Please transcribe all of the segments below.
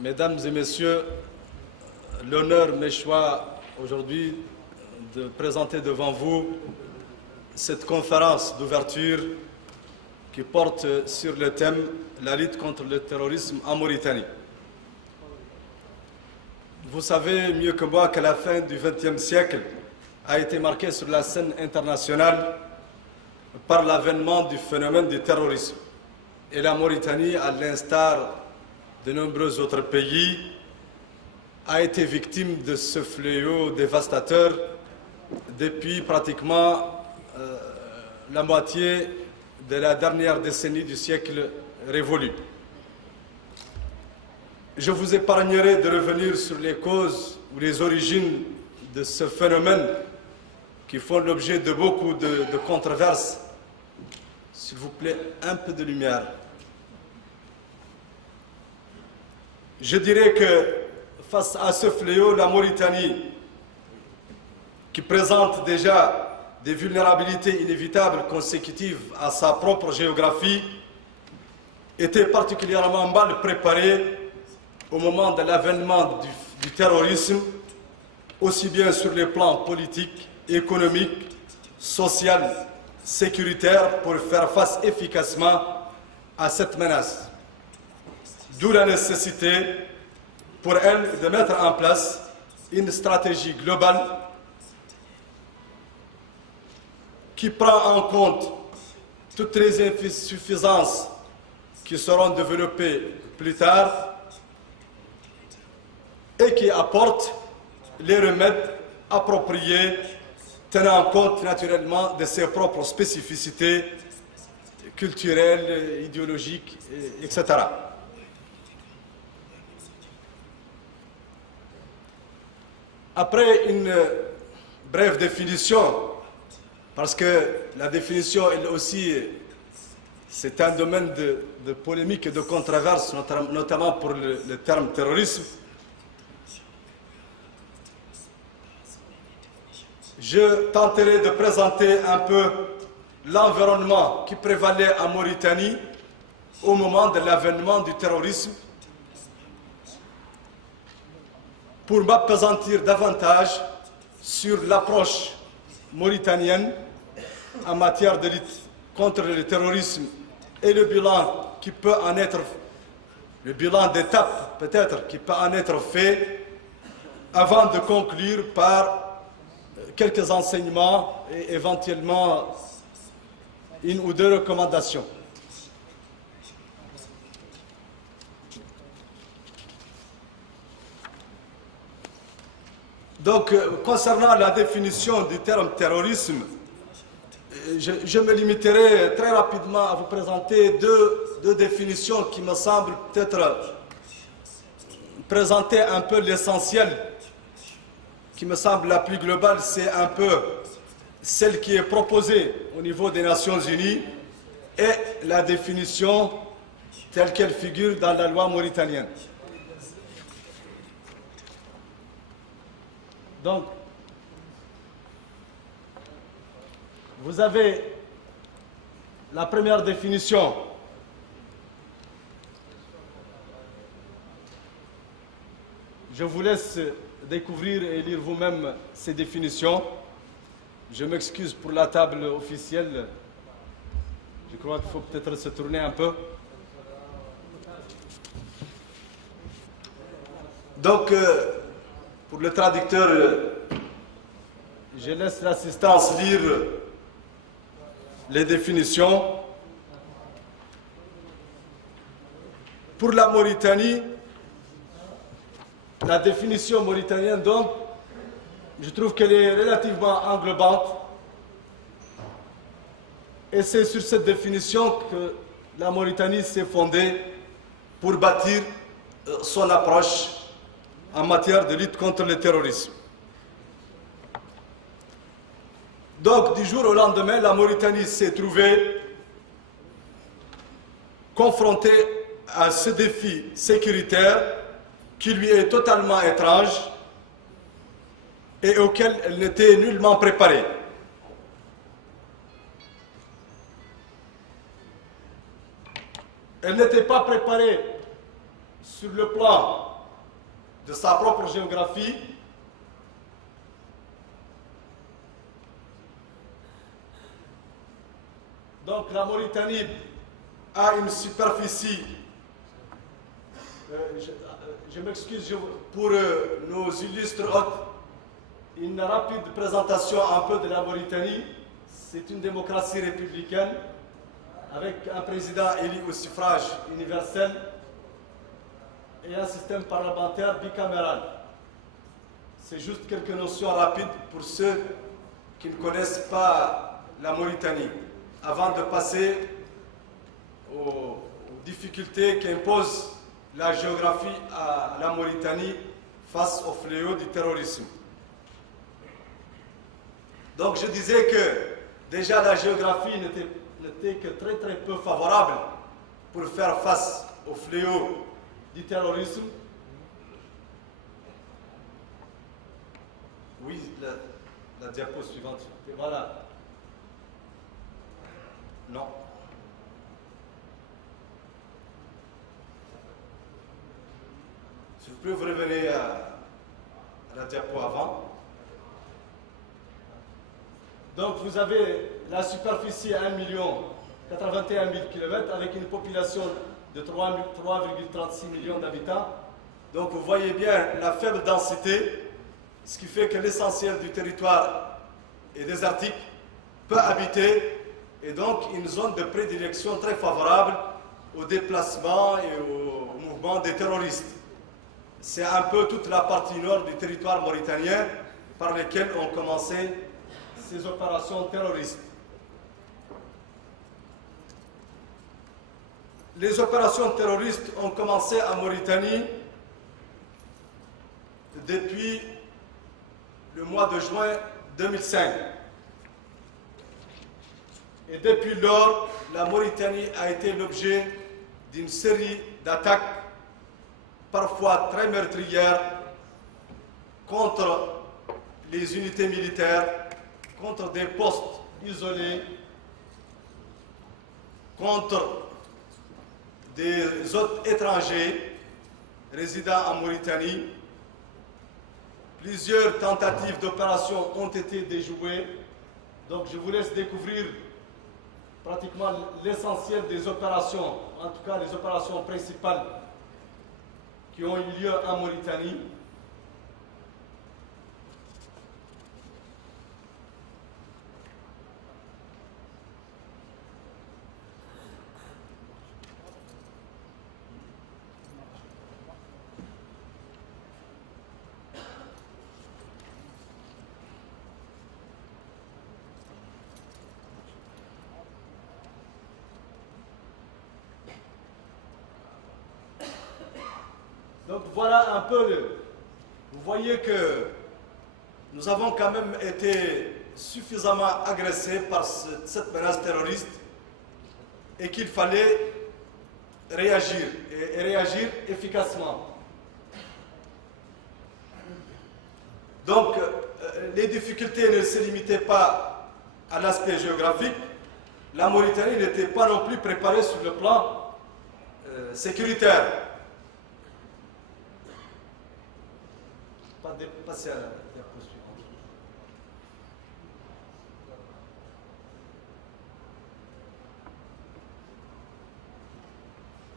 Mesdames et Messieurs, l'honneur m'échoit aujourd'hui de présenter devant vous cette conférence d'ouverture qui porte sur le thème « La lutte contre le terrorisme en Mauritanie ». Vous savez mieux que moi que la fin du XXe siècle a été marquée sur la scène internationale par l'avènement du phénomène du terrorisme. Et la Mauritanie, à l'instar de nombreux autres pays, a été victime de ce fléau dévastateur depuis pratiquement la moitié de la dernière décennie du siècle révolu. Je vous épargnerai de revenir sur les causes ou les origines de ce phénomène qui font l'objet de beaucoup de controverses. S'il vous plaît, un peu de lumière. Je dirais que face à ce fléau, la Mauritanie, qui présente déjà des vulnérabilités inévitables consécutives à sa propre géographie, était particulièrement mal préparée au moment de l'avènement du terrorisme, aussi bien sur les plans politiques, économiques, social, sécuritaire, pour faire face efficacement à cette menace. D'où la nécessité pour elle de mettre en place une stratégie globale qui prend en compte toutes les insuffisances qui seront développées plus tard et qui apporte les remèdes appropriés tenant compte naturellement de ses propres spécificités culturelles, idéologiques, etc. Après une brève définition, parce que la définition, elle aussi, c'est un domaine de polémique et de controverse, notamment pour le terme terrorisme, je tenterai de présenter un peu l'environnement qui prévalait en Mauritanie au moment de l'avènement du terrorisme, pour m'appesantir davantage sur l'approche mauritanienne en matière de lutte contre le terrorisme et le bilan qui peut en être, le bilan d'étape peut-être qui peut en être fait, avant de conclure par quelques enseignements et éventuellement une ou deux recommandations. Donc, concernant la définition du terme terrorisme, je me limiterai très rapidement à vous présenter deux définitions qui me semblent peut-être présenter un peu l'essentiel, qui me semble la plus globale, c'est un peu celle qui est proposée au niveau des Nations Unies et la définition telle qu'elle figure dans la loi mauritanienne. Donc, vous avez la première définition. Je vous laisse découvrir et lire vous-même ces définitions. Je m'excuse pour la table officielle. Je crois qu'il faut peut-être se tourner un peu. Donc, pour le traducteur, je laisse l'assistance lire les définitions. Pour la Mauritanie, la définition mauritanienne, donc, je trouve qu'elle est relativement englobante. Et c'est sur cette définition que la Mauritanie s'est fondée pour bâtir son approche en matière de lutte contre le terrorisme. Donc, du jour au lendemain, la Mauritanie s'est trouvée confrontée à ce défi sécuritaire qui lui est totalement étrange et auquel elle n'était nullement préparée. Elle n'était pas préparée sur le plan de sa propre géographie, donc la Mauritanie a une superficie, je m'excuse pour nos illustres hôtes, une rapide présentation un peu de la Mauritanie. C'est une démocratie républicaine avec un président élu au suffrage universel et un système parlementaire bicaméral. C'est juste quelques notions rapides pour ceux qui ne connaissent pas la Mauritanie, avant de passer aux difficultés qu'impose la géographie à la Mauritanie face au fléau du terrorisme. Donc je disais que déjà la géographie n'était que très peu favorable pour faire face au fléau du terrorisme. Oui, la diapo suivante. Voilà. Non. S'il vous plaît, vous revenez à la diapo avant. Donc vous avez la superficie à 1 81 000 km avec une population de 3,36 millions d'habitants. Donc vous voyez bien la faible densité, ce qui fait que l'essentiel du territoire est désertique, peu habité, et donc une zone de prédilection très favorable au déplacement et au mouvement des terroristes. C'est un peu toute la partie nord du territoire mauritanien par lesquels ont commencé ces opérations terroristes. Les opérations terroristes ont commencé en Mauritanie depuis le mois de juin 2005. Et depuis lors, la Mauritanie a été l'objet d'une série d'attaques, parfois très meurtrières, contre les unités militaires, contre des postes isolés, contre des hôtes étrangers résidant en Mauritanie. Plusieurs tentatives d'opération ont été déjouées. Donc je vous laisse découvrir pratiquement l'essentiel des opérations, en tout cas les opérations principales qui ont eu lieu en Mauritanie. Donc voilà un peu vous voyez que nous avons quand même été suffisamment agressés par cette menace terroriste et qu'il fallait réagir et réagir efficacement. Donc les difficultés ne se limitaient pas à l'aspect géographique. La Mauritanie n'était pas non plus préparée sur le plan sécuritaire. Passer à la diapo suivante.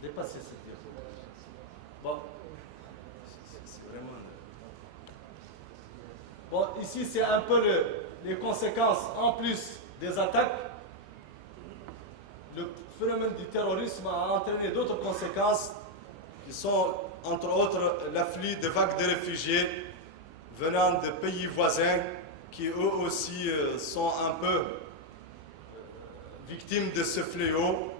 Dépasser cette diapo. Bon. C'est vraiment... Bon, ici, c'est un peu les conséquences, en plus des attaques. Le phénomène du terrorisme a entraîné d'autres conséquences qui sont, entre autres, l'afflux de vagues de réfugiés venant de pays voisins qui eux aussi sont un peu victimes de ce fléau.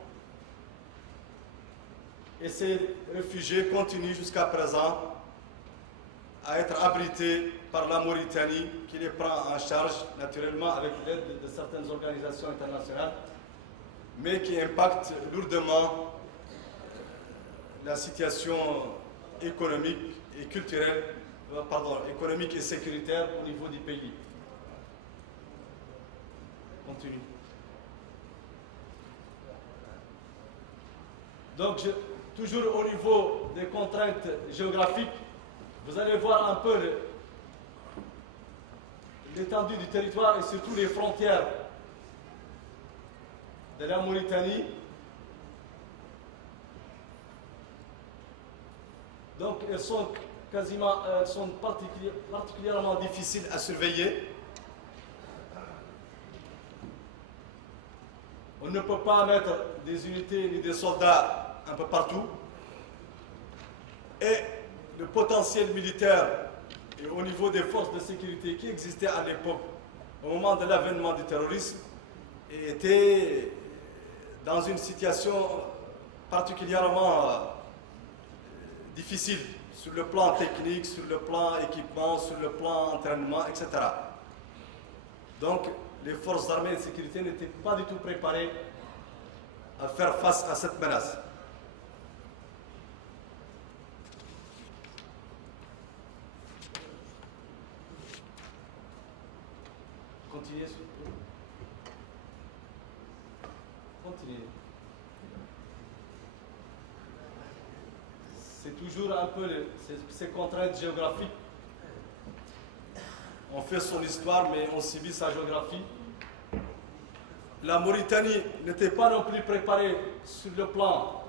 Et ces réfugiés continuent jusqu'à présent à être abrités par la Mauritanie qui les prend en charge naturellement avec l'aide de certaines organisations internationales, mais qui impactent lourdement la situation économique et culturelle, économique et sécuritaire au niveau du pays. Continue. Donc toujours au niveau des contraintes géographiques, vous allez voir un peu l'étendue du territoire et surtout les frontières de la Mauritanie. Donc elles sont particulièrement difficiles à surveiller. On ne peut pas mettre des unités ni des soldats un peu partout. Et le potentiel militaire et au niveau des forces de sécurité qui existaient à l'époque, au moment de l'avènement du terrorisme, était dans une situation particulièrement difficile sur le plan technique, sur le plan équipement, sur le plan entraînement, etc. Donc, les forces armées et de sécurité n'étaient pas du tout préparées à faire face à cette menace. Continuez, s'il vous plaît. Continuez. C'est toujours un peu ces contraintes géographiques. On fait son histoire, mais on subit sa géographie. La Mauritanie n'était pas non plus préparée sur le plan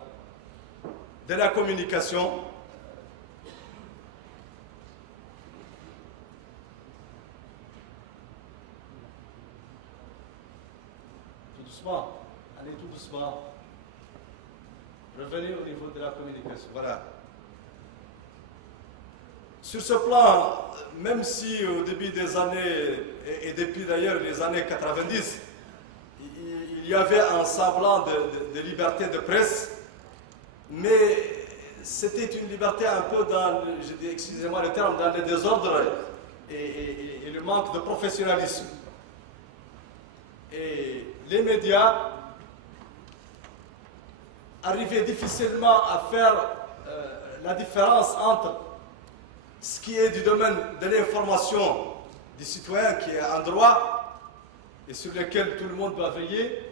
de la communication. Tout doucement, allez tout doucement. Revenez au niveau de la communication. Voilà. Sur ce plan, même si au début des années, et depuis d'ailleurs les années 90, il y avait un semblant de liberté de presse, mais c'était une liberté un peu dans, je dis, excusez-moi le terme, dans le désordre et le manque de professionnalisme. Et les médias arrivaient difficilement à faire la différence entre ce qui est du domaine de l'information du citoyen, qui est un droit et sur lequel tout le monde doit veiller,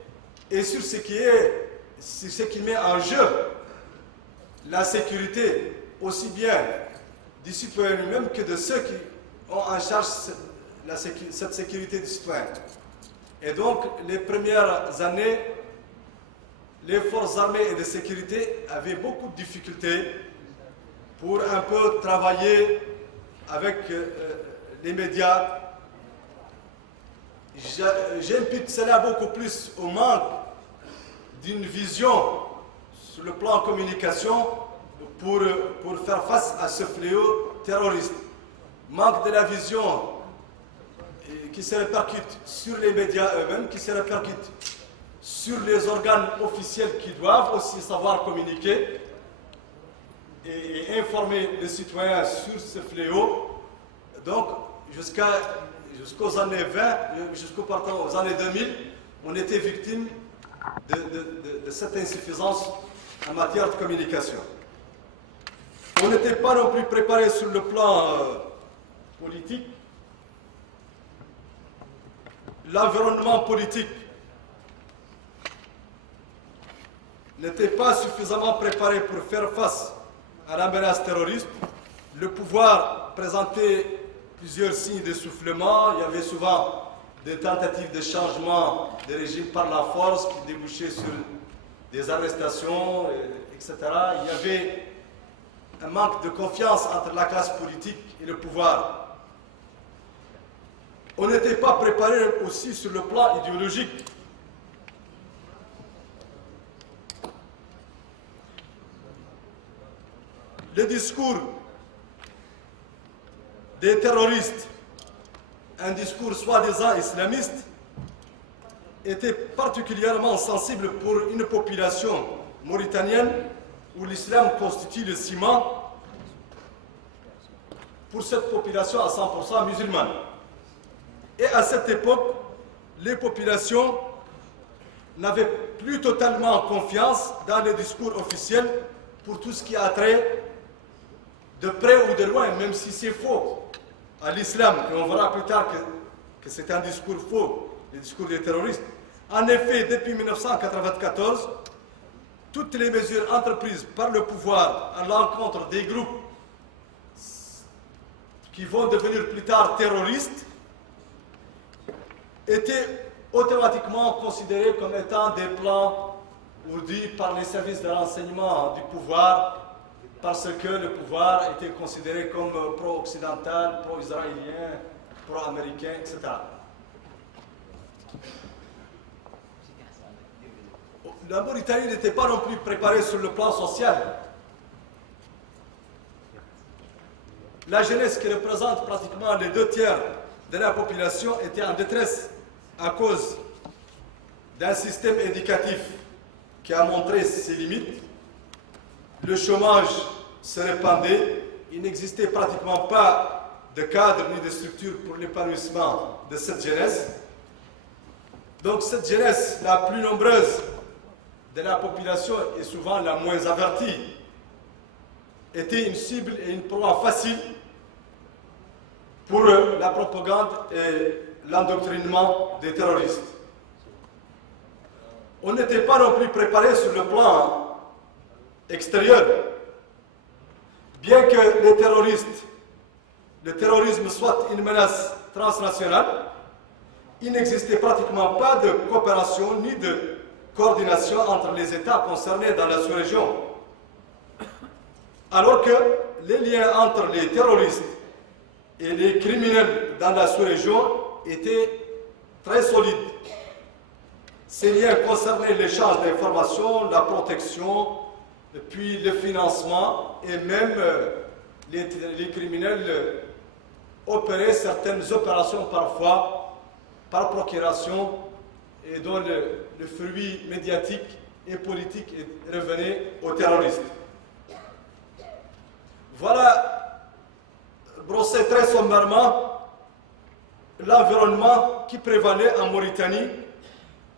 et sur ce qui met en jeu la sécurité, aussi bien du citoyen lui-même que de ceux qui ont en charge cette sécurité du citoyen. Et donc, les premières années, les forces armées et de sécurité avaient beaucoup de difficultés pour un peu travailler avec les médias. J'impute cela beaucoup plus au manque d'une vision sur le plan communication pour faire face à ce fléau terroriste. Manque de la vision qui se répercute sur les médias eux-mêmes, qui se répercute sur les organes officiels qui doivent aussi savoir communiquer et informer les citoyens sur ce fléau. Donc, jusqu'aux années 20, aux années 2000, on était victime de cette insuffisance en matière de communication. On n'était pas non plus préparé sur le plan politique. L'environnement politique n'était pas suffisamment préparé pour faire face à la menace terroriste. Le pouvoir présentait plusieurs signes d'essoufflement. Il y avait souvent des tentatives de changement de régime par la force qui débouchaient sur des arrestations, etc. Il y avait un manque de confiance entre la classe politique et le pouvoir. On n'était pas préparé aussi sur le plan idéologique. Le discours des terroristes, un discours soi-disant islamiste, était particulièrement sensible pour une population mauritanienne où l'islam constitue le ciment, pour cette population à 100% musulmane. Et à cette époque, les populations n'avaient plus totalement confiance dans le discours officiel pour tout ce qui a trait, de près ou de loin, même si c'est faux, à l'islam. Et on verra plus tard que c'est un discours faux, le discours des terroristes. En effet, depuis 1994, toutes les mesures entreprises par le pouvoir à l'encontre des groupes qui vont devenir plus tard terroristes étaient automatiquement considérés comme étant des plans ourdis par les services de renseignement du pouvoir, parce que le pouvoir était considéré comme pro-occidental, pro-israélien, pro-américain, etc. La Mauritanie n'était pas non plus préparée sur le plan social. La jeunesse, qui représente pratiquement les 2/3 de la population, était en détresse à cause d'un système éducatif qui a montré ses limites. Le chômage se répandait, il n'existait pratiquement pas de cadre ni de structure pour l'épanouissement de cette jeunesse. Donc cette jeunesse, la plus nombreuse de la population et souvent la moins avertie, était une cible et une proie facile pour la propagande et l'endoctrinement des terroristes. On n'était pas non plus préparé sur le plan extérieur. Bien que le terrorisme soit une menace transnationale, il n'existait pratiquement pas de coopération ni de coordination entre les États concernés dans la sous-région. Alors que les liens entre les terroristes et les criminels dans la sous-région étaient très solides. Ces liens concernaient l'échange d'informations, la protection, puis le financement, et même les criminels opéraient certaines opérations parfois par procuration et dont le fruit médiatique et politique revenait aux terroristes. Voilà, brossé très sommairement, l'environnement qui prévalait en Mauritanie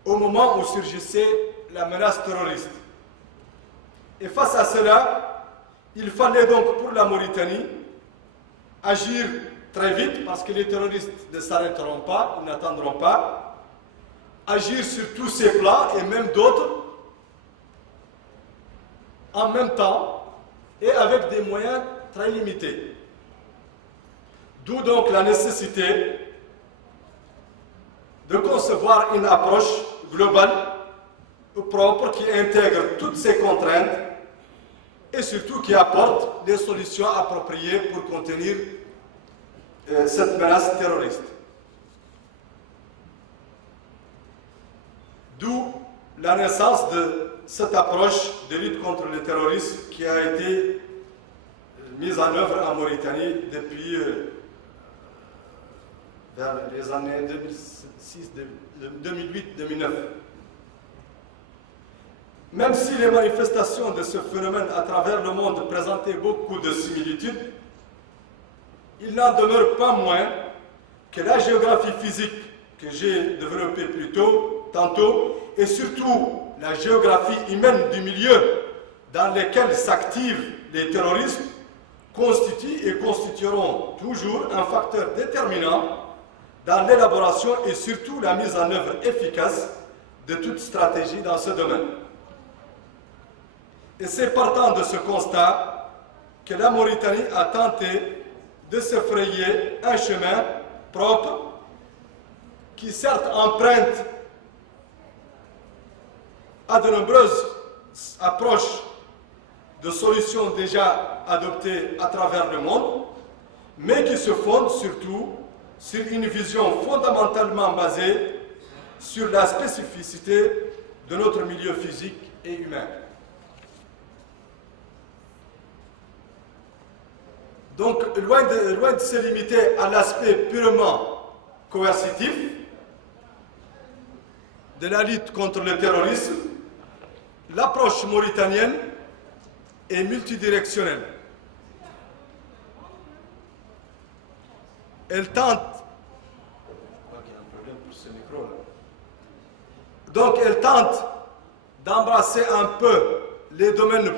au moment où surgissait la menace terroriste. Et face à cela, il fallait donc pour la Mauritanie agir très vite, parce que les terroristes ne s'arrêteront pas, ils n'attendront pas, agir sur tous ces plans et même d'autres en même temps et avec des moyens très limités. D'où donc la nécessité de concevoir une approche globale, propre, qui intègre toutes ces contraintes et surtout qui apporte des solutions appropriées pour contenir cette menace terroriste. D'où la naissance de cette approche de lutte contre le terrorisme qui a été mise en œuvre en Mauritanie depuis vers les années 2008-2009. Même si les manifestations de ce phénomène à travers le monde présentaient beaucoup de similitudes, il n'en demeure pas moins que la géographie physique que j'ai développée plus tôt, tantôt, et surtout la géographie humaine du milieu dans lequel s'activent les terroristes, constituent et constitueront toujours un facteur déterminant dans l'élaboration et surtout la mise en œuvre efficace de toute stratégie dans ce domaine. Et c'est partant de ce constat que la Mauritanie a tenté de se frayer un chemin propre qui certes emprunte à de nombreuses approches de solutions déjà adoptées à travers le monde, mais qui se fonde surtout sur une vision fondamentalement basée sur la spécificité de notre milieu physique et humain. Donc, loin de se limiter à l'aspect purement coercitif de la lutte contre le terrorisme, l'approche mauritanienne est multidirectionnelle. Elle tente, donc elle tente d'embrasser un peu les domaines